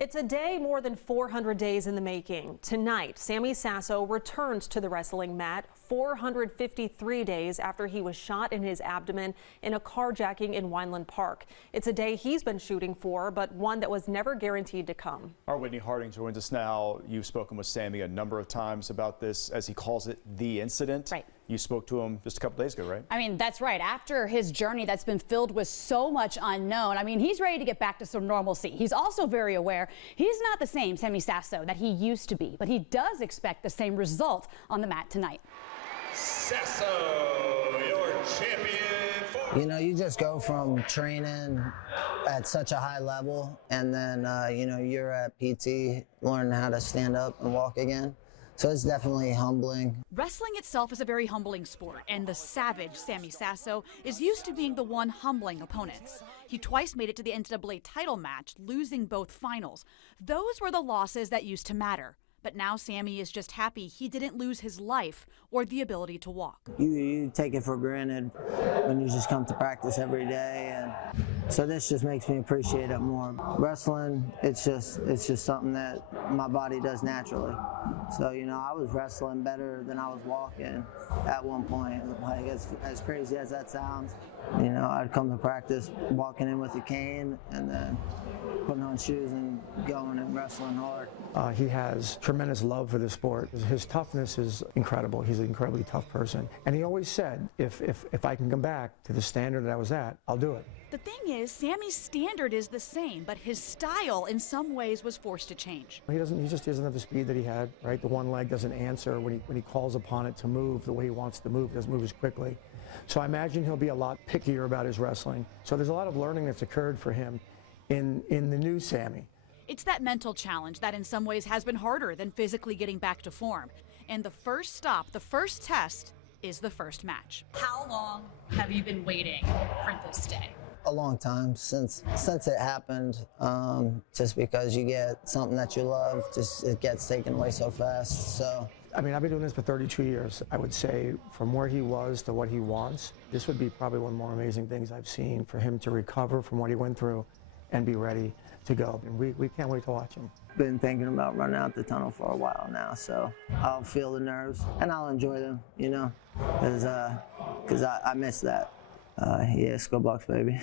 It's a day more than 400 days in the making. Tonight, Sammy Sasso returns to the wrestling mat 453 days after he was shot in his abdomen in a carjacking in Weinland Park. It's a day he's been shooting for, but one that was never guaranteed to come. Our Whitney Harding joins us now. You've spoken with Sammy a number of times about this, as he calls it, the incident. Right. You spoke to him just a couple days ago, right? I mean, that's right. After his journey that's been filled with so much unknown, I mean, he's ready to get back to some normalcy. He's also very aware he's not the same Sammy Sasso that he used to be, but he does expect the same result on the mat tonight. Sasso, your champion. You know, you just go from training at such a high level, and then, you know, you're at PT learning how to stand up and walk again. So it's definitely humbling. Wrestling itself is a very humbling sport, and the savage Sammy Sasso is used to being the one humbling opponents. He twice made it to the NCAA title match, losing both finals. Those were the losses that used to matter. But now Sammy is just happy he didn't lose his life or the ability to walk. You take it for granted when you just come to practice every day, and so this just makes me appreciate it more. Wrestling, it's just something that my body does naturally. So, you know, I was wrestling better than I was walking at one point. Like, as crazy as that sounds, you know, I'd come to practice walking in with a cane and then putting on shoes and going and wrestling hard. He has tremendous love for the sport. His toughness is incredible. He's an incredibly tough person. And he always said, if I can come back to the standard that I was at, I'll do it. The thing is, Sammy's standard is the same, but his style in some ways was forced to change. He just doesn't have the speed that he had, right? The one leg doesn't answer when he calls upon it to move the way he wants to move. It doesn't move as quickly. So I imagine he'll be a lot pickier about his wrestling. So there's a lot of learning that's occurred for him in the new Sammy. It's that mental challenge that in some ways has been harder than physically getting back to form. And the first stop, the first test, is the first match. How long have you been waiting for this day? A long time since it happened, just because you get something that you love, just it gets taken away so fast. So I mean, I've been doing this for 32 years. I would say from where he was to what he wants, this would be probably one of the more amazing things I've seen, for him to recover from what he went through and be ready to go. And we can't wait to watch him. Been thinking about running out the tunnel for a while now, so I'll feel the nerves and I'll enjoy them, you know, because I miss that. Yes, go Bucks, baby.